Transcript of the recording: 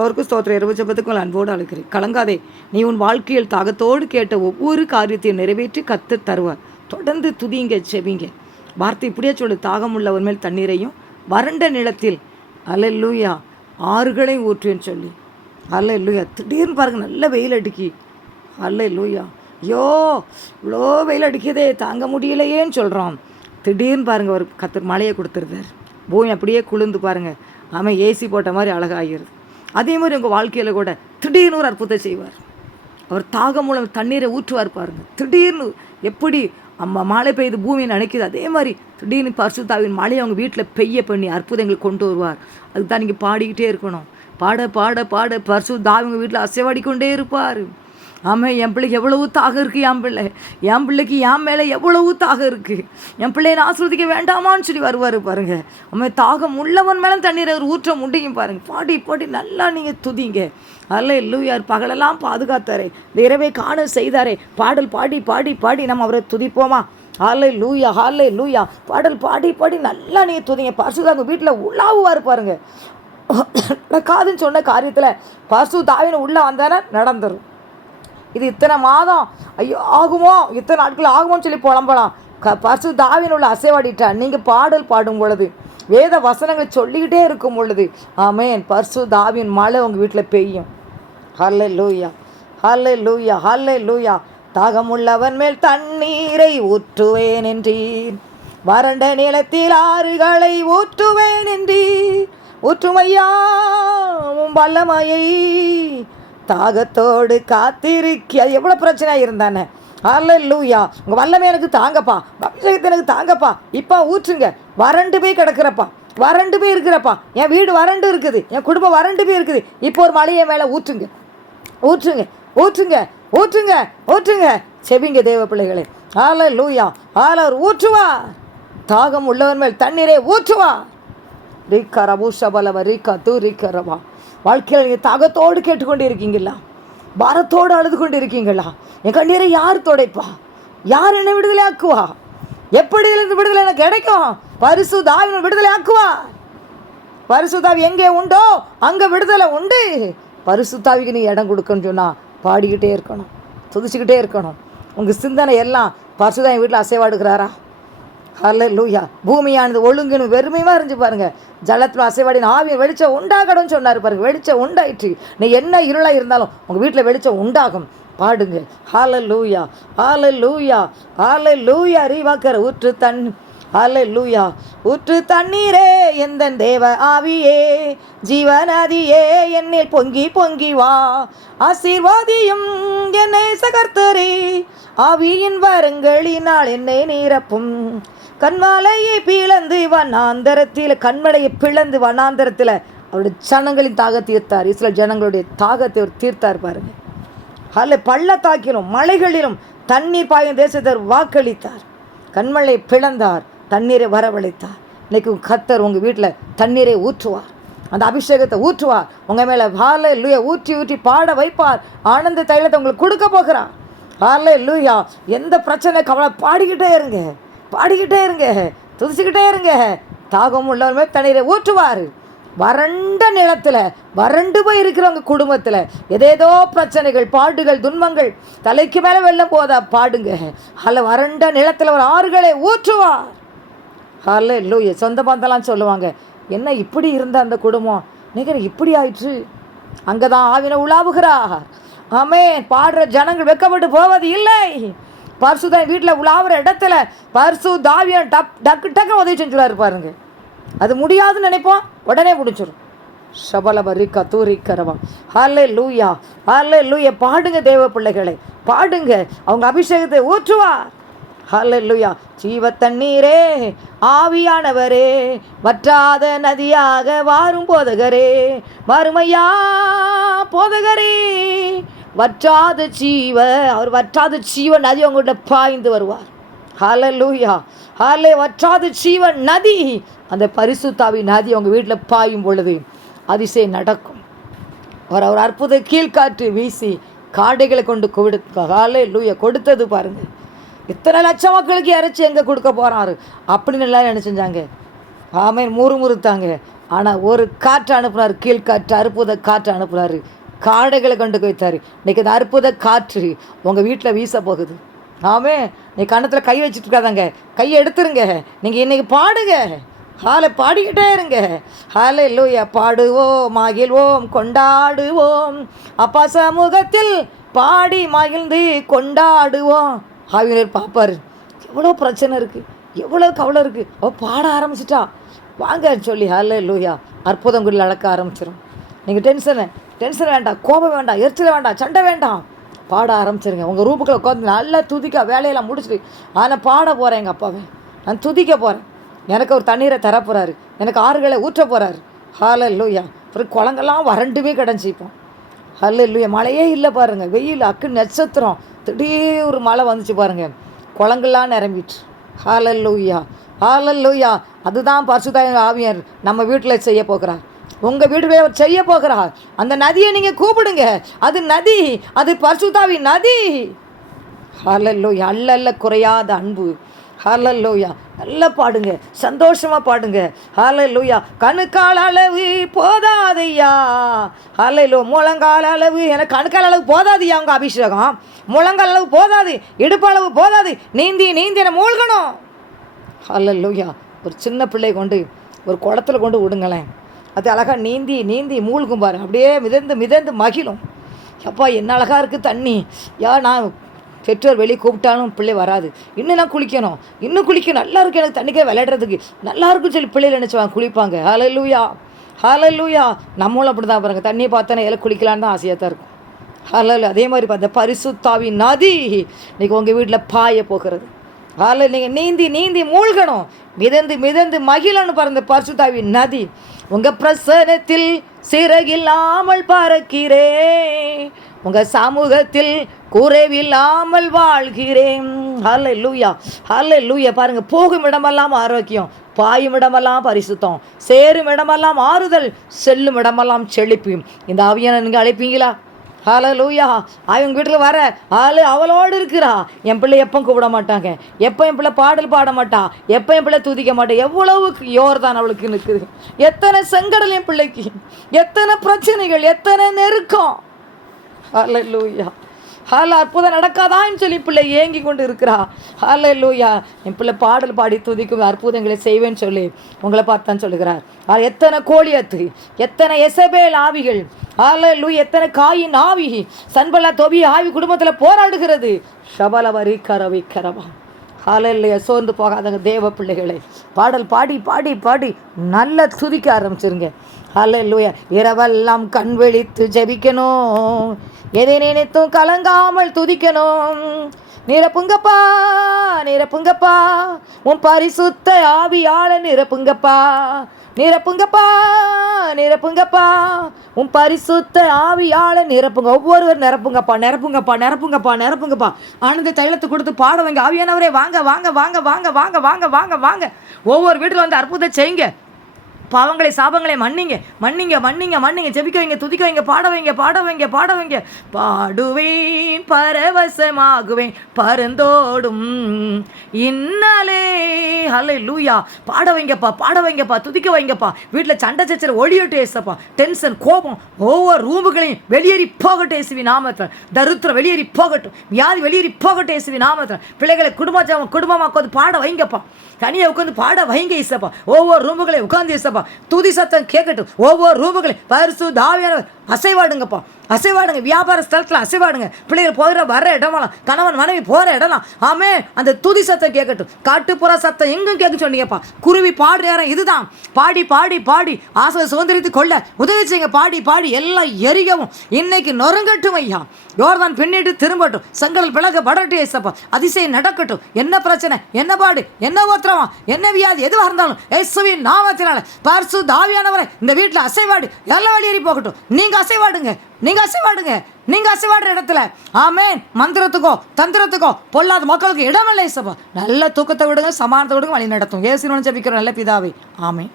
அவருக்கு ஸ்தோத்திர இரவு ஜபத்துக்கும் அன்போடு அழைக்கிறேன். கலங்காதே. நீ உன் வாழ்க்கையில் தாகத்தோடு கேட்ட ஒவ்வொரு காரியத்தையும் நிறைவேற்றி கத்து தருவார். தொடர்ந்து துதிங்க செவிங்க வார்த்தை இப்படியே சொல்லு. தாகம் உள்ளவர் மேல் தண்ணீரையும் வறண்ட நிலத்தில் அலல்லூயா ஆறுகளையும் ஊற்றுவேன்னு சொல்லி. அல்லூயா திடீர்னு பாருங்க நல்ல வெயில் அடிக்கி. அல்லூயா ஐயோ இவ்வளோ வெயில் அடிக்குதே தாங்க முடியலையேன்னு சொல்கிறோம் திடீர்னு பாருங்கள் ஒரு கத்து மழையை கொடுத்துருந்தார் பூமி அப்படியே குளிர்ந்து பாருங்க. ஆமாம் ஏசி போட்ட மாதிரி அழகாகிடுது அதே மாதிரி உங்கள் வாழ்க்கையில் கூட திடீர்னு ஒரு அற்புதம் செய்வார். அவர் தாகம் மூலம் தண்ணீரை ஊற்றுவார் பாருங்க. திடீர்னு எப்படி அம்மா மழை பெய்து பூமியை நினைக்குது அதே மாதிரி திடீர்னு பரிசுத்தாவின் மழையை அவங்க வீட்டில் பெய்ய பண்ணி அற்புதங்கள் கொண்டு வருவார். அதுக்கு தான் நீங்கள் பாடிக்கிட்டே இருக்கணும். பாட பாட பாட பரிசு தாவிங்க வீட்டில் வீட்டில் அசைவாடிக்கொண்டே இருப்பார். ஆமாம் என் பிள்ளைக்கு எவ்வளவு தாகம் இருக்குது என் பிள்ளை. என் பிள்ளைக்கு என் மேலே எவ்வளவு தாகம் இருக்குது என் பிள்ளையை நான் ஆஸ்வதிக்க வேண்டாமான்னு சொல்லி வருவார் பாருங்கள் ஆமாம் தாகம் உள்ளவன் மேலே தண்ணீரை அவர் ஊற்ற முடியும் பாருங்கள் பாடி பாடி நல்லா நீங்கள் துதிங்க. அல்ல இல்லையார் பகலெல்லாம் பாதுகாத்தாரே. இந்த இரவை காண செய்தாரே. பாடல் பாடி பாடி பாடி நம்ம அவரை துதிப்போமா? ஹாலே லூயா ஹாலே லூயா பாடல் பாடி பாடி நல்லா நீங்கள் துதிங்க. பரிசுதாங்க வீட்டில் உள்ளாவுவார் பாருங்க. நடக்காதுன்னு சொன்ன காரியத்தில் பசு தாவின உள்ளே வந்தானே நடந்துடும் இது இத்தனை மாதம்? ஐயோ ஆகுமோ? இத்தனை நாட்கள் ஆகுமோன்னு சொல்லி புலம்பலாம். க பசு தாவின் உள்ள அசைவாடிட்டா நீங்கள் பாடல் பாடும் பொழுது வேத வசனங்களை சொல்லிக்கிட்டே இருக்கும் பொழுது ஆமேன். பர்சு தாவின் மழை உங்கள் வீட்டில் பெய்யும். ஹல்லே லூயா ஹல்லே லூயா ஹல்லே லூயா தாகமுள்ளவன் மேல் தண்ணீரை ஊற்றுவேன் என்றீர் வறண்ட நிலத்தில் ஆறுகளை ஊற்றுவேன் என்றீர் ஊற்றுமையா உம் வல்லமையை தாகத்தோடு காத்திருக்க எவ்வளோ பிரச்சனை இருந்தானே? அல்ல லூயா உங்கள் வல்லமே எனக்கு தாங்கப்பா. அபிஷேகத்தை எனக்கு தாங்கப்பா. இப்போ ஊற்றுங்க. வறண்டு போய் கிடக்குறப்பா. வறண்டு போய் இருக்கிறப்பா. என் வீடு வறண்டு இருக்குது. என் குடும்பம் வறண்டு போய் இருக்குது. இப்போ ஒரு மலையை மேலே ஊற்றுங்க. ஊற்றுங்க. ஊற்றுங்க. ஊற்றுங்க. ஊற்றுங்க. செவிங்க தேவ பிள்ளைகளே. ஆல லூயா ஆல அவர் ஊற்றுவா. தாகம் உள்ளவன் மேல் தண்ணீரை ஊற்றுவா. ரீக்கா ரபூஷபலவ ரீக்கா தூ ரீக்கரவா வாழ்க்கையில் நீங்கள் தாகத்தோடு கேட்டுக்கொண்டு இருக்கீங்களா பாரத்தோடு அழுது கொண்டு இருக்கீங்களா என் கண்ணீரை யார் துடைப்பா? யார் என்னை விடுதலை ஆக்குவா எப்படி இருந்து விடுதலை எனக்கு கிடைக்கும்? பரிசு விடுதலை ஆக்குவா? பரிசுத்தாவி எங்கே உண்டோ அங்கே விடுதலை உண்டு. பரிசுத்தாவிக்கு நீ இடம் கொடுக்கணும்னு சொன்னால் பாடிக்கிட்டே இருக்கணும் துதிச்சுக்கிட்டே இருக்கணும். உங்கள் சிந்தனை எல்லாம் பரிசுதாவி வீட்டில் அசைவாடுகிறாரா? ஹல்ல லூயா பூமியானது ஒழுங்குன்னு வெறுமையாக இருந்து பாருங்க. ஜலத்தில் அசைவாடின ஆவி வெளிச்சம் உண்டாகணும்னு சொன்னார் பாருங்க. வெளிச்சம் உண்டாயிற்று. நீ என்ன இருளாக இருந்தாலும் உங்கள் வீட்டில் வெளிச்சம் உண்டாகும். பாடுங்க. ஹால லூயா ஹால லூயா ஹால லூயா ரீவாக்கர் ஊற்று தன் ஹால லூயா ஊற்று தண்ணீரே எந்த தேவ ஆவியே? ஜீவநதியே என்னில் பொங்கி பொங்கி வா. ஆசீர்வாதியும் என்னை சகர்த்தரே. ஆவியின் வரங்களினால் என்னை நீரப்பும் கண்மாலையை பிளந்து வனாந்தரத்தில் கண்மலையை பிளந்து வனாந்தரத்தில் அவருடைய ஜனங்களின் தாக தீர்த்தார் இஸ்ரேல் ஜனங்களுடைய தாகத்தை அவர் தீர்த்தார் பாருங்க. அல்ல பள்ளத்தாக்கிலும் மலைகளிலும் தண்ணீர் பாயும் தேசத்தர் வாக்களித்தார். கண்மலை பிளந்தார் தண்ணீரை வரவழைத்தார். இன்னைக்கு கத்தர் உங்கள் வீட்டில் தண்ணீரை ஊற்றுவார். அந்த அபிஷேகத்தை ஊற்றுவார். உங்கள் மேலே ஹால லூயா ஊற்றி ஊற்றி பாட வைப்பார். ஆனந்த தைலத்தை உங்களுக்கு கொடுக்க போகிறார். ஹால லூயா எந்த பிரச்சனை கவலை பாடிக்கிட்டே இருங்க. பாடிக்கிட்டே இருங்க துதிச்சுக்கிட்டே இருங்க. தாகம் உள்ளவருமே தண்ணீரை ஊற்றுவார். வறண்ட நிலத்தில் வறண்டு போய் இருக்கிறவங்க குடும்பத்தில் ஏதேதோ பிரச்சனைகள் பாடுகள் துன்பங்கள் தலைக்கு மேலே வெள்ளம் போதா பாடுங்க. அல்ல வறண்ட நிலத்தில் ஒரு ஆறுகளை ஊற்றுவார். அல்ல இல்லையே சொந்த பந்தெல்லாம் சொல்லுவாங்க என்ன இப்படி இருந்த அந்த குடும்பம்? நிகர் இப்படி ஆயிற்று. அங்கே தான் ஆவின உலாவுகிறார். ஆமே பாடுற ஜனங்கள் வெக்கப்பட்டு போவது இல்லை. பர்சுதான் வீட்டில் உலாவுற இடத்துல பர்சு தாவியம் டப் டக்கு டக்குன்னு உதவி செஞ்சுருவாரு பாருங்க. அது முடியாதுன்னு நினைப்போம் உடனே முடிச்சிடும் சபலபரி கத்தூரி கரவா ஹலே லூயா ஹலே லூயா பாடுங்க தேவ பிள்ளைகளை பாடுங்க. அவங்க அபிஷேகத்தை ஊற்றுவார். ஹலே லூயா ஜீவ தண்ணீரே ஆவியானவரே வற்றாத நதியாக வாரும் போதகரே மறுமையா போதகரே. வற்றாத ஜீவ அவர் வற்றாத ஜீவ நதி உங்கள்கிட்ட பாய்ந்து வருவார். ஹலலூயா ஹாலே வற்றாத ஜீவ நதி. அந்த பரிசுத்தாவி நதி உங்கள் வீட்டில் பாயும் பொழுது அதிசயம் நடக்கும். அவர் அவர் அற்புத கீழ்காற்று வீசி காடைகளை கொண்டு கொடுக்க ஹாலே லூயா கொடுத்தது பாருங்க. இத்தனை லட்சம் மக்களுக்கு இறைச்சி எங்கே கொடுக்க போகிறாரு அப்படின்னு எல்லாரும் என்ன செஞ்சாங்க? முறுமுறுத்தாங்க. ஆனால் ஒரு காற்று அனுப்புனார் கீழ்காற்று அற்புத காற்று அனுப்புனார். காடைகளை கொண்டு வைத்தார் இன்னைக்கு இந்த அற்புத காற்று உங்கள் வீட்டில் வீச போகுது. ஆமே நீ கணத்தில் கை வச்சுட்டு இருக்காதாங்க. கையை எடுத்துருங்க. நீங்கள் இன்னைக்கு பாடுங்க. ஹாலை பாடிக்கிட்டே இருங்க. ஹாலை லூயா பாடுவோம் மகிழ்வோம் கொண்டாடுவோம். அப்பா சமூகத்தில் பாடி மகிழ்ந்து கொண்டாடுவோம். ஆவினர் பார்ப்பாரு. எவ்வளோ பிரச்சனை இருக்குது எவ்வளோ கவலை இருக்குது அவள் பாட ஆரம்பிச்சிட்டா. வாங்க சொல்லி ஹாலை லூயா அற்புதம் குடியில் அளக்க ஆரம்பிச்சிடும் நீங்கள் டென்ஷனு டென்ஷன் வேண்டாம் கோபம் வேண்டாம் எரிச்சல் வேண்டாம் சண்டை வேண்டாம். பாட ஆரம்பிச்சிருங்க. உங்கள் ரூபுக்களை உட்காந்து நல்லா துதிக்க வேலையெல்லாம் முடிச்சுட்டு ஆனால் பாட போகிறேன் எங்கள் அப்பாவை. நான் துதிக்க போகிறேன் எனக்கு ஒரு தண்ணீரை தர போகிறாரு எனக்கு ஆறுகளை ஊற்ற போகிறாரு ஹால லூயா அப்புறம் குழங்கெல்லாம் வறண்டுமே கிடஞ்சிப்போம் ஹல்ல இல்லையா மழையே இல்லை பாருங்க. வெயில் அக்கு நட்சத்திரம். திடீர் ஒரு மழை வந்துச்சு பாருங்கள் குளங்கள்லாம் நிரம்பிட்டு. ஹாலல்லூயா ஹாலல்லூயா அதுதான் பரிசுத்தாய ஆவியர் நம்ம வீட்டில் செய்ய போகிறார். உங்கள் வீடுகளை அவர் செய்ய போகிறார் அந்த நதியை நீங்கள் கூப்பிடுங்க. அது நதி அது பர்சுதாவி நதி. ஹalleluya அல்லல்ல குறையாத அன்பு. ஹலல்லோயா நல்லா பாடுங்க சந்தோஷமாக பாடுங்க. ஹலல்லோயா கணுக்கால் அளவு போதாதையா? ஹலல்லோ முழங்கால் அளவு எனக்கு கணுக்கால் அளவு போதாதையா உங்கள் அபிஷேகம்? முழங்கால் அளவு போதாது இடுப்பு அளவு போதாது நீந்தி நீந்தி என மூழ்கணும். ஹலல்லோயா ஒரு சின்ன பிள்ளை கொண்டு ஒரு குளத்துல கொண்டு விடுங்களேன். அது அழகாக நீந்தி நீந்தி மூழ்கும் பாரு அப்படியே மிதந்து மிதந்து மகிழும். எப்பா என்ன அழகாக இருக்குது தண்ணி. யா நான் பெற்றோர் வெளியே கூப்பிட்டாலும் பிள்ளை வராது. இன்னும் நான் குளிக்கணும். இன்னும் குளிக்கணும் நல்லா இருக்கு எனக்கு தண்ணிக்கே விளையாடுறதுக்கு. நல்லா இருக்குன்னு சொல்லி பிள்ளைகள் நினச்சிவாங்க குளிப்பாங்க. ஹலலூயா ஹலலூயா நம்மளும் அப்படி தான் பாருங்க. தண்ணியை பார்த்தோன்னே எல்லாம் குளிக்கலான்னு தான் ஆசையாக தான் இருக்கும். ஹலலு அதே மாதிரி பார்த்த பரிசுத்தாவி நதி இன்றைக்கி உங்கள் வீட்டில் பாய போகிறது. ஹலல் நீங்கள் நீந்தி நீந்தி மூழ்கணும். மிதந்து மிதந்து மகிழன்னு பறந்த பரிசுத்தாவி நதி. உங்கள் பிரசனத்தில் சிறகில்லாமல் பறக்கிறேன். உங்கள் சமூகத்தில் குறைவில்லாமல் வாழ்கிறேன். ஹல்ல லூயா ஹல்ல லூயா பாருங்க போகும் இடமெல்லாம் ஆரோக்கியம் பாயும் இடமெல்லாம் பரிசுத்தம் சேரும் இடமெல்லாம் ஆறுதல் செல்லும் இடமெல்லாம் செழிப்பு. இந்த ஆவியான நீங்கள் அழைப்பீங்களா? ஹலோ லூயா அவங்க வீட்டில் வர ஆளு அவளோடு இருக்கிறா. என் பிள்ளை எப்போ கூப்பிட மாட்டாங்க. எப்போ என் பிள்ளை பாடல் பாட மாட்டா? எப்போ என் பிள்ளை துதிக்க மாட்டேன் எவ்வளவு யோர் தான் அவளுக்கு நிற்குது எத்தனை செங்கடல் என் பிள்ளைக்கு. எத்தனை பிரச்சனைகள். எத்தனை நெருக்கம். ஹalleluya. ஹால அற்புதம் நடக்காதான்னு சொல்லி பிள்ளை ஏங்கி கொண்டு இருக்கிறா ஹால லூயா என் பிள்ளை பாடல் பாடி துதிக்கும் அற்புதங்களை செய்வேன்னு சொல்லி உங்களை பார்த்தான் சொல்லுகிறார். ஆ, எத்தனை கோழியத்து எத்தனை எசபேல் ஆவிகள் ஹால லூ எத்தனை காயின் ஆவி சன்பலா தொபி ஆவி குடும்பத்தில் போராடுகிறது. ஷபலவரி கரவி கரவா. ஹாலையில சோர்ந்து போகாதங்க தேவ பிள்ளைகளை. பாடல் பாடி பாடி பாடி நல்லா துதிக்க ஆரம்பிச்சிருங்க. ஹalleluya. இரவெல்லாம் கண் விழித்து ஜெபிக்கணும். எதை நினைத்தும் கலங்காமல் துதிக்கணும். நிரப்புங்கப்பா நிரப்புங்கப்பா. உன் பரிசுத்த ஆவியால நிரப்புங்கப்பா. நிரப்புங்கப்பா நிரப்புங்கப்பா. உன் பரிசுத்த ஆவியால நிரப்புங்க. ஒவ்வொருவர் நிரப்புங்கப்பா நிரப்புங்கப்பா நிரப்புங்கப்பா நிரப்புங்கப்பா. ஆனந்த தைலத்தை கொடுத்து பாட வைங்க ஆவியானவரே வாங்க வாங்க வாங்க வாங்க வாங்க வாங்க வாங்க வாங்க. ஒவ்வொரு வீட்டில் வந்து அற்புதம் செய்யுங்க. பாவங்களை சாபங்களை மன்னிங்க. மன்னிங்க மன்னிங்க மன்னிங்க. ஜெபிக்க வைங்க துதிக்க வைங்க பாட வைங்க பாட வைங்க பாட வைங்க. பாடுவேன் பரவசமாகுவேன் பருந்தோடும் இன்னலே. ஹலே லூயா பாட வைங்கப்பா பாட வைங்கப்பா துதிக்க வைங்கப்பா. வீட்டில் சண்டை சச்சர ஒளியட்டு ஏசப்பா. டென்ஷன் கோபம் ஒவ்வொரு ரூமுகளையும் வெளியேறி போகட்டும் ஏசுவி நாமத்தில். தருத்திரம் வெளியேறி போகட்டும். வியாதி வெளியேறி போகட்டும் ஏசுவி நாமத்தில். பிள்ளைகளை குடும்ப குடும்பமாக உட்காந்து பாட வைங்கப்பா. தனியாக உட்காந்து பாட வைங்க இசப்பா ஒவ்வொரு ரூமுகளையும் உட்காந்து ஈசப்பா துதி சத்தம் கேட்கட்டும் ஒவ்வொரு ரூமுகளையும் பரிசு தாவியானவர் அசைவாடுங்கப்பா. அசைவாடுங்க வியாபார ஸ்தலத்தில் அசைவாடுங்க. பிள்ளைகள் போகிற வர இடமெல்லாம் கணவன் மனைவி போகிற இடம்லாம் ஆமே அந்த துதி சத்தம் கேட்கட்டும். காட்டுப்புற சத்தம் எங்கும் கேட்க சொன்னீங்கப்பா. குருவி பாடுற நேரம் இதுதான். பாடி பாடி பாடி. ஆசை சுதந்திரித்து கொள்ள உதவி செய்யுங்க. பாடி பாடி எல்லாம் எரியவும். இன்னைக்கு நொறுங்கட்டும் ஐயா. யோர்தான் பின்னிட்டு திரும்பட்டும். செங்கல் பிளக படட்டு ஏசப்பா. அதிசயம் நடக்கட்டும். என்ன பிரச்சனை? என்ன பாடு? என்ன ஓத்திரமா என்ன வியாதி? எதுவாக இருந்தாலும் இயேசுவின் நாமத்தினால பர்சு தாவியானவரை இந்த வீட்டில் அசைவாடு. எல்லாம் வெளியேறி போகட்டும். நீங்கள் அசைவாடுங்க. நீங்க அசைவாடுங்க. நீங்க அசைவாடுற இடத்துல ஆமேன் மந்திரத்துக்கோ தந்திரத்துக்கோ பொல்லாத மக்களுக்கு இடமில்லை சபா. நல்ல தூக்கத்தை விடுங்க சமானத்தை விடுங்க வழி நடத்தும். ஏசுன்னு ஜபிக்கிற நல்ல பிதாவை. ஆமேன்.